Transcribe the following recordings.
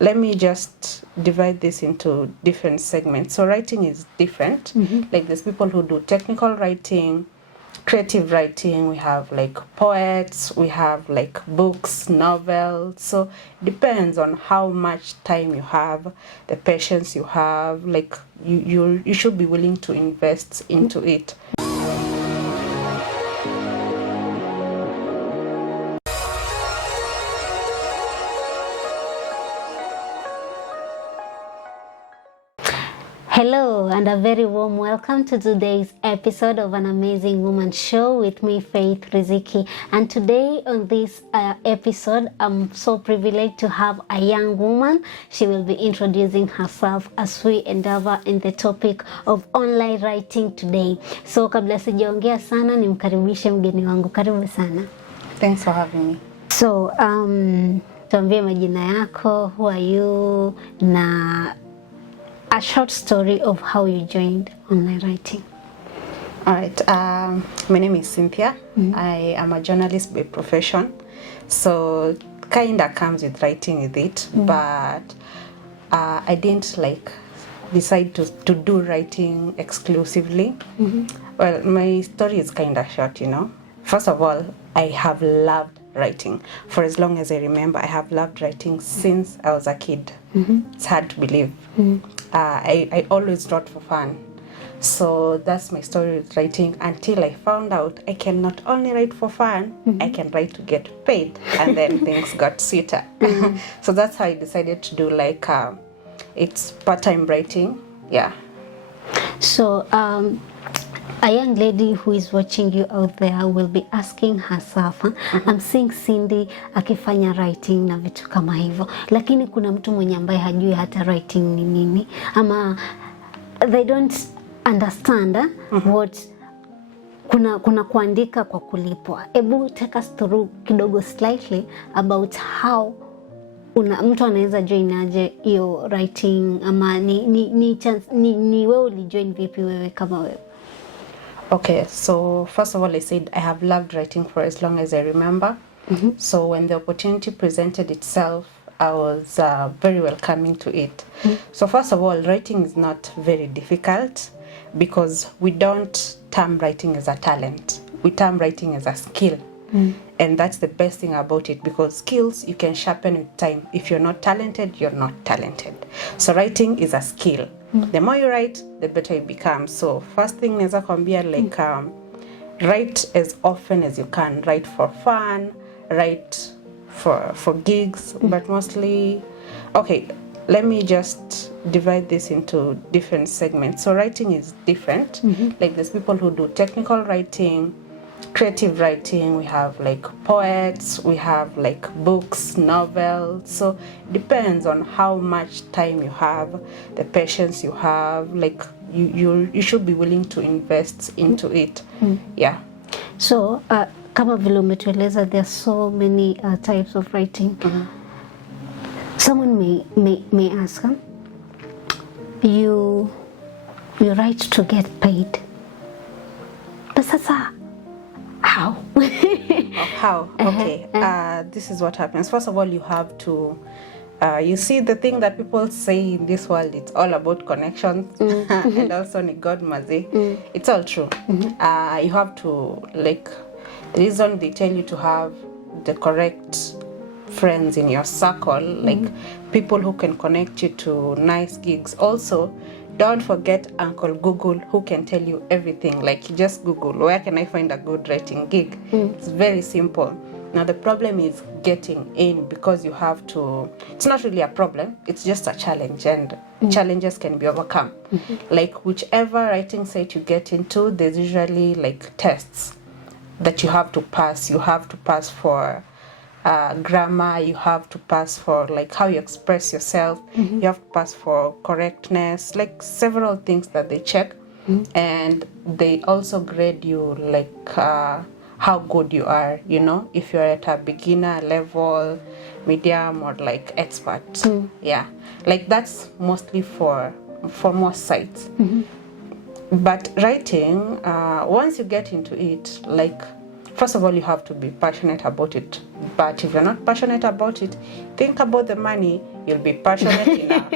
let me just divide this into different segments. So writing is different. Like there's people who do technical writing, creative writing, we have like poets, we have like books, novels. So depends on how much time you have, the patience you have, like you should be willing to invest into it. Hello and a very warm welcome to today's episode of An Amazing Woman Show with me, Faith Riziki. And today on this episode, I'm so privileged to have a young woman. She will be introducing herself as we endeavor in the topic of online writing today. So kabla sijaongea sana, nimkaribishe mgeni wangu. Karibu sana. Thanks for having me. So, tuambie majina yako, who are you, na a short story of how you joined online writing. All right. My name is Cynthia. I am a journalist by profession, so kinda comes with writing with it. But I didn't decide to do writing exclusively. Well, my story is kinda short, First of all, I have loved writing for as long as I remember. I have loved writing since I was a kid. It's hard to believe. I always wrote for fun. So that's my story with writing until I found out I can not only write for fun, I can write to get paid, and then things got sweeter. So that's how I decided to do it's part-time writing. Yeah. So a young lady who is watching you out there will be asking herself, I'm seeing Cindy akifanya writing na vitu kama hivyo, lakini kuna mtu mwenye ambaye hajui hata writing ni nini, ama they don't understand what kuna kuandika kwa kulipwa. Ebu take us through kidogo slightly about how mtu anaweza join aje hiyo writing, ama ni wewe ulijoin vipi wewe kama wewe? Okay, so first of all, I said I have loved writing for as long as I remember. So when the opportunity presented itself, I was very welcoming to it. So first of all, writing is not very difficult because we don't term writing as a talent. We term writing as a skill. And that's the best thing about it, because skills you can sharpen with time. If you're not talented, you're not talented. So writing is a skill. The more you write, the better you become. So first thing neza kwambia, write as often as you can. Write for fun, write for gigs, but mostly, okay, let me just divide this into different segments. So writing is different. Like there's people who do technical writing, creative writing, we have like poets, we have like books, novels. So depends on how much time you have, the patience you have, like you should be willing to invest into it. Yeah. So kama vile umetueleza, there are so many types of writing. Someone may ask, you write to get paid, but sasa how? How? Okay. This is what happens. First of all, you have to, you see the thing that people say in this world, it's all about connections and also God mazi. It's all true. You have to, the reason they tell you to have the correct friends in your circle, people who can connect you to nice gigs. Also, don't forget Uncle Google, who can tell you everything. Like, just Google, where can I find a good writing gig? It's very simple. Now, the problem is getting in, because you have to, it's not really a problem, it's just a challenge, and challenges can be overcome. Like, whichever writing site you get into, there's usually tests that you have to pass. You have to pass for grammar, you have to pass for how you express yourself, you have to pass for correctness, several things that they check. And they also grade you how good you are, if you're at a beginner level, medium, or expert. Yeah, that's mostly for most sites. But writing, once you get into it, first of all, you have to be passionate about it. But if you're not passionate about it, think about the money, you'll be passionate enough.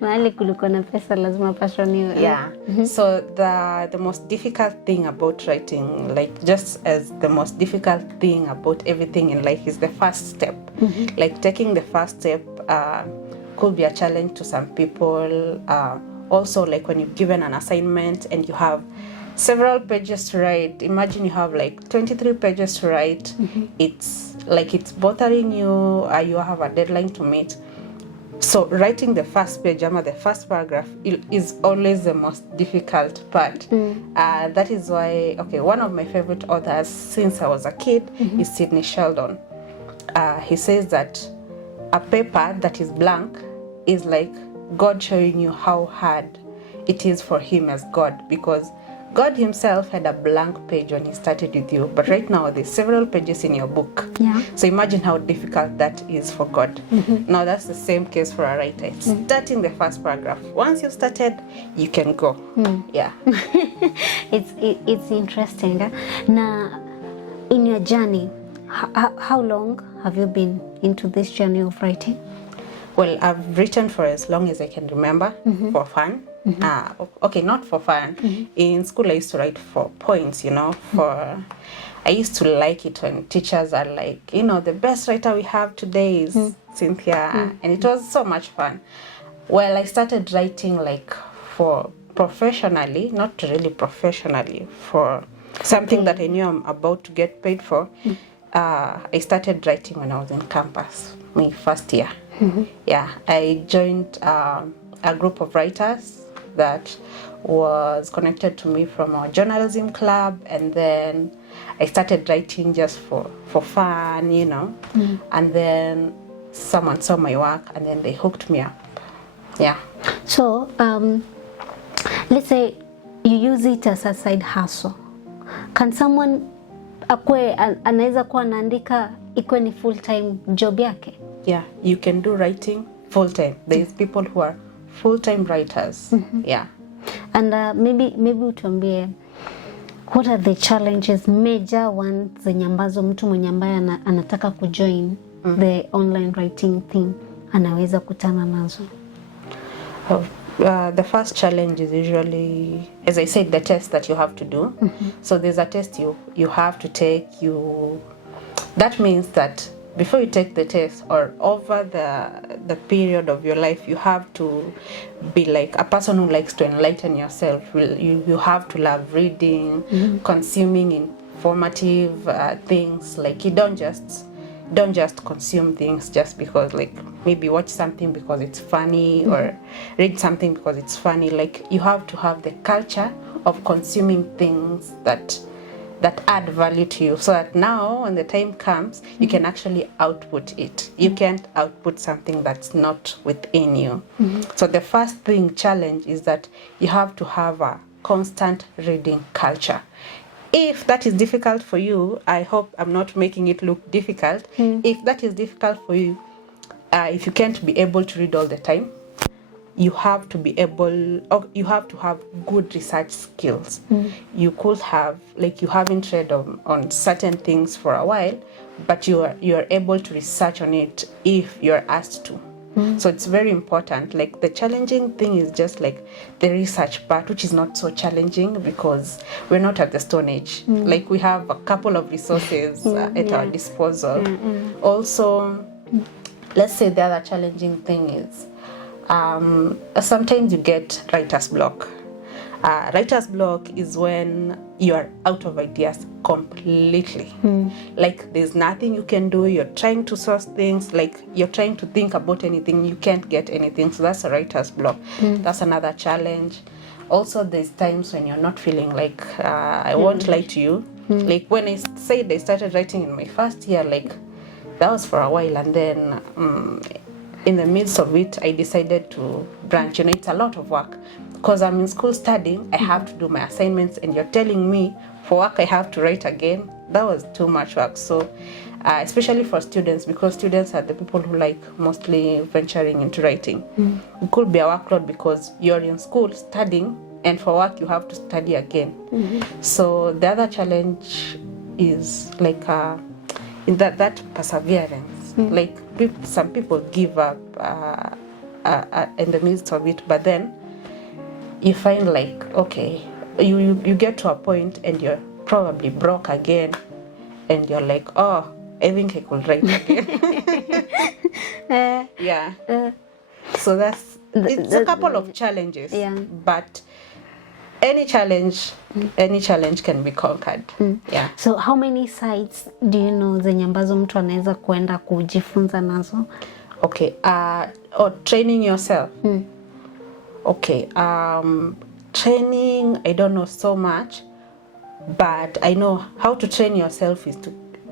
Mahali kuliko na pesa lazima passion iwe. Yeah. So the most difficult thing about writing, like just as the most difficult thing about everything in life, is the first step. Like taking the first step could be a challenge to some people. Also, like when you're given an assignment and you have several pages to write, imagine you have like 23 pages to write. It's like it's bothering you, you have a deadline to meet. So writing the first page, the first paragraph, is always the most difficult part. That is why, one of my favorite authors since I was a kid is Sidney Sheldon. He says that a paper that is blank is like God showing you how hard it is for him as God, because God himself had a blank page when he started with you, but right now there's several pages in your book. Yeah. So imagine how difficult that is for God. Now that's the same case for a writer. It's starting the first paragraph. Once you've started, you can go. Yeah. It's interesting. Now, in your journey, how long have you been into this journey of writing? Well, I've written for as long as I can remember, for fun. Not for fun. In school, I used to write for points, I used to like it when teachers are like, the best writer we have today is Cynthia, and it was so much fun. Well, I started writing like for professionally, not really professionally, for something that I knew I'm about to get paid for. I started writing when I was in campus, my first year. Yeah, I joined a group of writers that was connected to me from our journalism club, and then I started writing just for fun, and then someone saw my work and then they hooked me up. Yeah. So let's say you use it as a side hustle. Can someone anaweza kuwa anaandika ikuwe ni full time job yake? Yeah, you can do writing full time. There's people who are full-time writers. Yeah. And maybe utuambie, what are the challenges, major ones zenye ambazo mtu mwenye ambaye anataka kujoin the online writing thing anaweza kutana nazo? The first challenge is usually, as I said, the test that you have to do. So there's a test you have to take. That means that before you take the test, or over the period of your life, you have to be like a person who likes to enlighten yourself. You have to love reading, consuming informative things. Like you don't just consume things just because, like, maybe watch something because it's funny or read something because it's funny. Like you have to have the culture of consuming things that add value to you, so that now when the time comes, you can actually output it. You can't output something that's not within you. So the first challenge is that you have to have a constant reading culture. If that is difficult for you, I hope I'm not making it look difficult. If that is difficult for you, if you can't be able to read all the time, you have to have good research skills. You could have, like, you haven't read on certain things for a while, but you are able to research on it if you're asked to. So it's very important. Like, the challenging thing is just like the research part, which is not so challenging because we're not at the Stone Age. Like, we have a couple of resources at our disposal. Also, let's say the other challenging thing is sometimes you get writer's block. Writer's block is when you are out of ideas completely. Like, there's nothing you can do. You're trying to source things, like you're trying to think about anything, you can't get anything. So that's a writer's block. That's another challenge. Also, there's times when you're not feeling like, I won't lie to you. Like, when I said I started writing in my first year, like, that was for a while, and then in the midst of it, I decided to branch. It's a lot of work because I'm in school studying. I have to do my assignments, and you're telling me for work I have to write again. That was too much work. So especially for students, because students are the people who like mostly venturing into writing. It could be a workload because you're in school studying, and for work you have to study again. So the other challenge is like in that perseverance. Like some people give up in the midst of it, but then you find like, okay, you get to a point and you're probably broke again, and you're like, oh, I think I could write again. Yeah. So it's a couple of challenges, but any challenge can be conquered. Yeah. So how many sites do you know zenye ambazo mtu anaweza kuenda kujifunza nazo? Okay. Training yourself. Okay. Training, I don't know so much, but I know how to train yourself is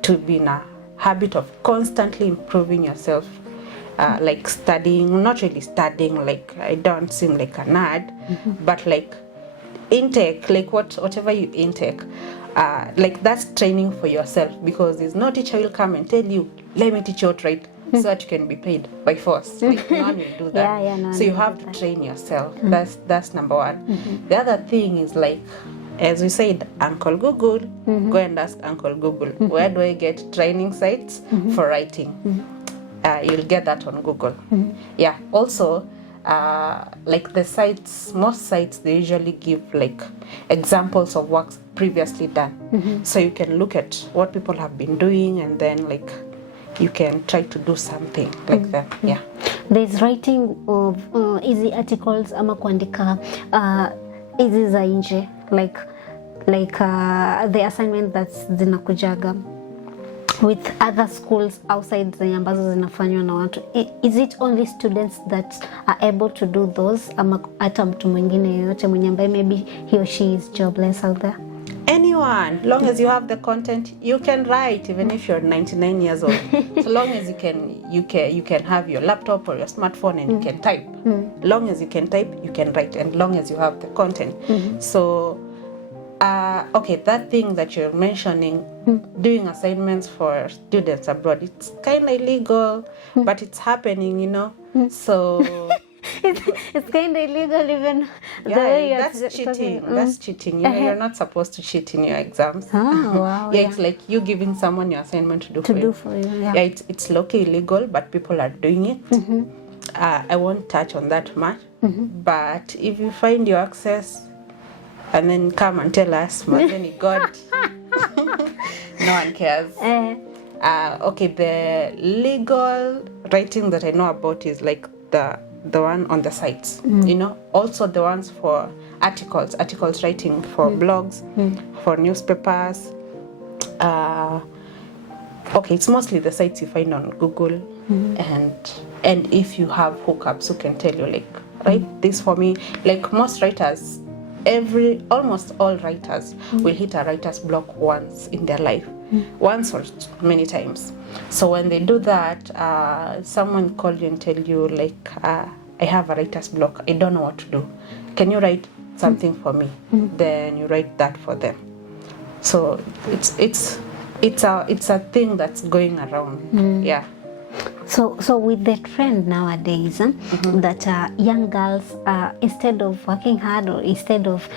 to be in a habit of constantly improving yourself. Like studying, not really studying, like I don't seem like a nerd, but like intake, like whatever you intake, like that's training for yourself, because there's no teacher will come and tell you, let me teach you how to write so that you can be paid by force. Like, no one will do that. No, so you have to train yourself. That's number one. The other thing is, like, as we said, Uncle Google, go and ask Uncle Google, where do I get training sites for writing? You'll get that on Google. Yeah. Also, like the sites, most sites, they usually give like examples of works previously done. So you can look at what people have been doing, and then like you can try to do something like that. Yeah. There's writing of easy articles ama kuandika easy za nje, like the assignment that's zinakujaga with other schools outside zenye ambazo zinafanywa na watu. Is it only students that are able to do those, ama hata mtu mwingine yoyote mwenye ambaye maybe he or she is jobless out there? Anyone, long as you have the content, you can write, even if you're 99 years old. So long as you can have your laptop or your smartphone and you can type. Long as you can type, you can write, and long as you have the content. So okay, that thing that you're mentioning, doing assignments for students abroad, it's kind of illegal, but it's happening, you know. So it's kind of illegal, even the way that's cheating. That's cheating. You know, you're not supposed to cheat in your exams. Wow. It's like you giving someone your assignment to do for you. Yeah, it's locally illegal, but people are doing it. I won't touch on that much, but if you find your access, and then come and tell us, Mazeni God. No one cares. Okay, the legal writing that I know about is like the one on the sites. You know, also the ones for articles writing for blogs, for newspapers. Okay, it's mostly the sites you find on Google, and if you have hookups who can tell you, like, write this for me. Like most writers, almost all writers will hit a writer's block once in their life, once or many times. So when they do that, someone call you and tell you, like, I have a writer's block, I don't know what to do, can you write something for me? Then you write that for them. So it's a thing that's going around. Yeah. So with the trend nowadays that young girls, instead of working hard or instead of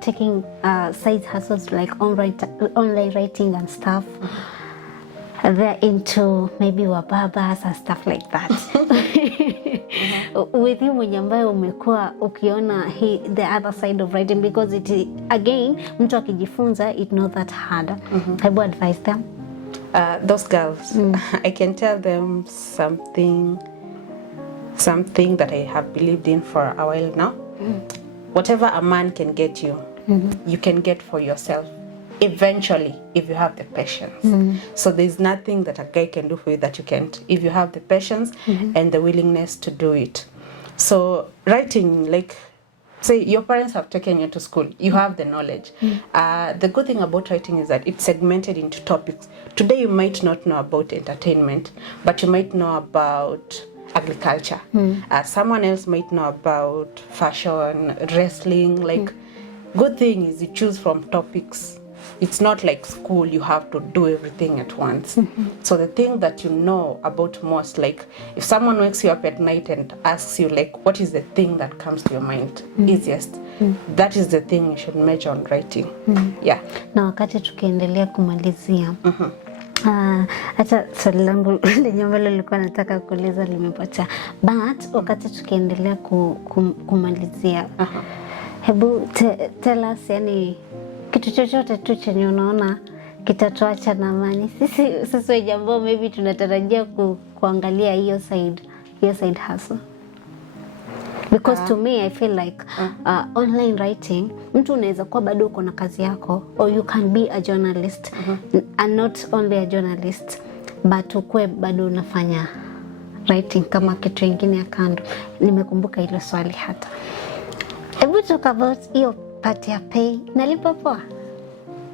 taking side hustles like online writing and stuff, they're into maybe wababas and stuff like that. With you mwenye ambaye umekuwa ukiona the other side of writing, because it again, mtu akijifunza, it not that hard. Hebu advise them. Those girls, I can tell them something that I have believed in for a while now. Whatever a man can get you, you can get for yourself eventually, if you have the patience. So there's nothing that a guy can do for you that you can't, if you have the patience and the willingness to do it. So writing, like, say your parents have taken you to school, you have the knowledge. The good thing about writing is that it's segmented into topics. Today you might not know about entertainment, but you might know about agriculture. Someone else might know about fashion, wrestling. Like, good thing is you choose from topics it's not like school, you have to do everything at once. So the thing that you know about most, like if someone wakes you up at night and asks you like, what is the thing that comes to your mind easiest, that is the thing you should measure on writing. Yeah. Na wakati tukiendelea kumalizia hata swali langu lenye ambalo nilikuwa nataka kuuliza limepotea, but wakati tukiendelea kumalizia, hebu tell us, yani kitu chochote tu chenye unaona kitatuacha na amani sisi jambo maybe tunatarajia kuangalia hiyo side hustle. Because to me I feel like online writing, mtu unaweza kuwa bado uko na kazi yako, or you can be a journalist and not only a journalist but ukue bado unafanya writing kama kitu kingine ya kando. Nimekumbuka hilo swali hata. Hebu talk about hiyo part ya pay. Nalipa poa?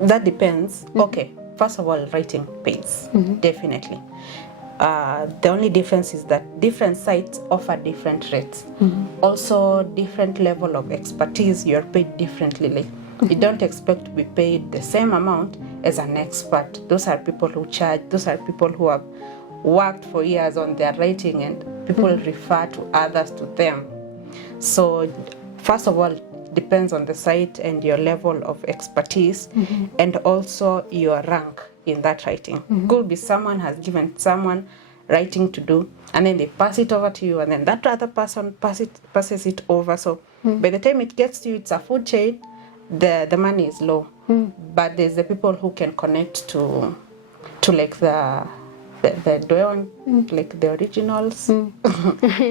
That depends. Okay, first of all, writing pays, definitely. The only difference is that different sites offer different rates. Also, different level of expertise, you're paid differently. Like, you don't expect to be paid the same amount as an expert. Those are people who charge, those are people who have worked for years on their writing, and people refer to others to them. So, first of all, depends on the site and your level of expertise, and also your rank in that writing. Could be someone has given someone writing to do, and then they pass it over to you, and then that other person passes it over. So by the time it gets to you, it's a food chain. The money is low, but there's the people who can connect to like the like the originals,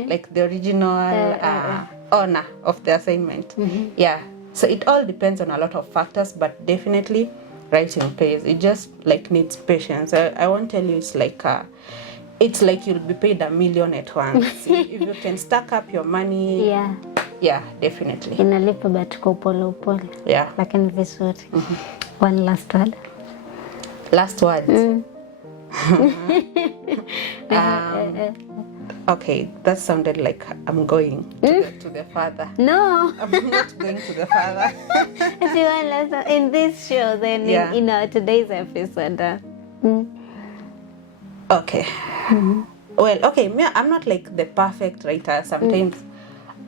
like the original owner of the assignment. Yeah. So it all depends on a lot of factors, but definitely writing pays. It just like needs patience. I won't tell you it's like you'll be paid $1 million at once. If you can stack up your money, yeah, definitely. Inalipa but kwa upole. Yeah. Lakini vizuri. One last word. Last words. Okay, that sounded like I'm going to the father. No. I'm not going to the father. If you want less in this show, then in our today's episode. Okay. Well, okay, I'm not like the perfect writer. Sometimes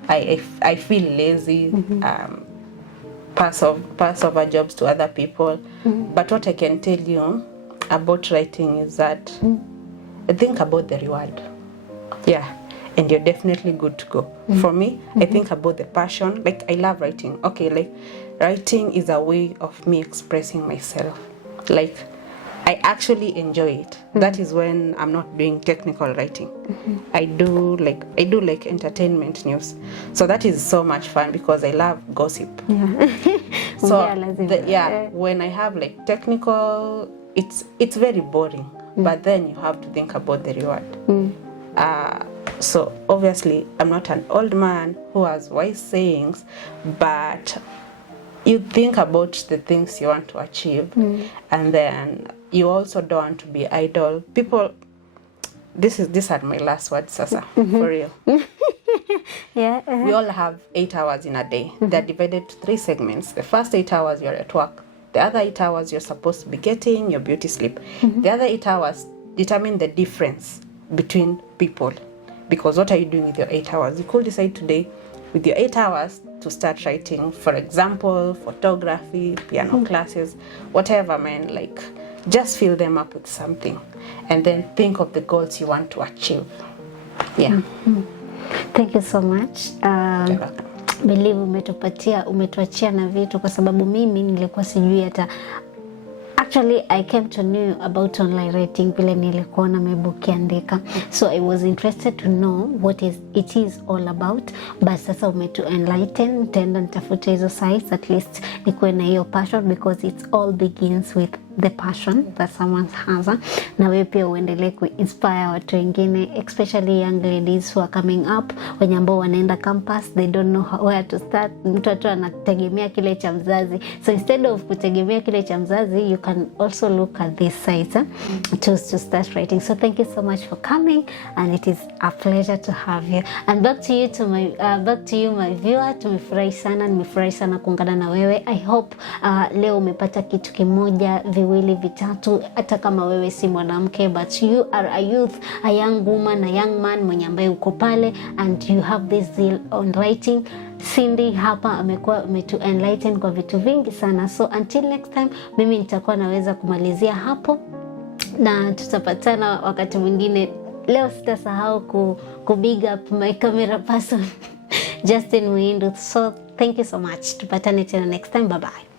I feel lazy, pass over jobs to other people. But what I can tell you about writing is that think about the reward. Yeah, and you're definitely good to go. For me, I think about the passion. Like, I love writing. Okay, like, writing is a way of me expressing myself. Like, I actually enjoy it. That is when I'm not doing technical writing. I do like entertainment news. So that is so much fun because I love gossip. So when I have like technical, it's very boring. But then you have to think about the reward. So obviously I'm not an old man who has wise sayings, but you think about the things you want to achieve, and then you also don't want to be idle. People, these are my last words, Sasa, for real. We all have 8 hours in a day. They're divided to 3 segments. The first 8 hours you're at work. The other 8 hours you're supposed to be getting your beauty sleep. The other 8 hours determine the difference between people. Because what are you doing with your 8 hours? You could decide today with your 8 hours to start writing, for example, photography, piano classes, whatever, man. Like, just fill them up with something, and then think of the goals you want to achieve. Yeah. Thank you so much. Believe umetuachia na vitu, kwa sababu mimi nilikuwa sijui hata. Actually, I came to know about online writing vile nilikuwa na mebukiandika. So I was interested to know what it is all about. But sasa umetu enlighten, tenda nitafute hizo sites, at least nikuwe na hiyo passion, because it all begins with the passion that someone has, na wewe pia uendelee ku-inspire watu wengine, especially young ladies who are coming up, wenye ambao wanaenda campus, they don't know where to start. Mtoto anategemea kile cha mzazi, so instead of kutegemea kile cha mzazi, you can also look at this site to start writing. So thank you so much for coming, and it is a pleasure to have you. And back to you my viewer. Tumefurahi sana, nimefurahi sana kuungana na wewe. I hope leo umepata kitu kimoja, viwili, vitatu, hata kama wewe si mwanamke, but you are a youth, a young woman, a young man mwenye ambaye uko pale and you have this zeal on writing. Cindy hapa amekuwa umetu enlighten kwa vitu vingi sana. So until next time, mimi nitakuwa naweza kumalizia hapo na tutapatana wakati mwingine. Leo sitasahau ku big up my camera person Justin Muindu. So thank you so much. Tupatane tena next time. Bye bye.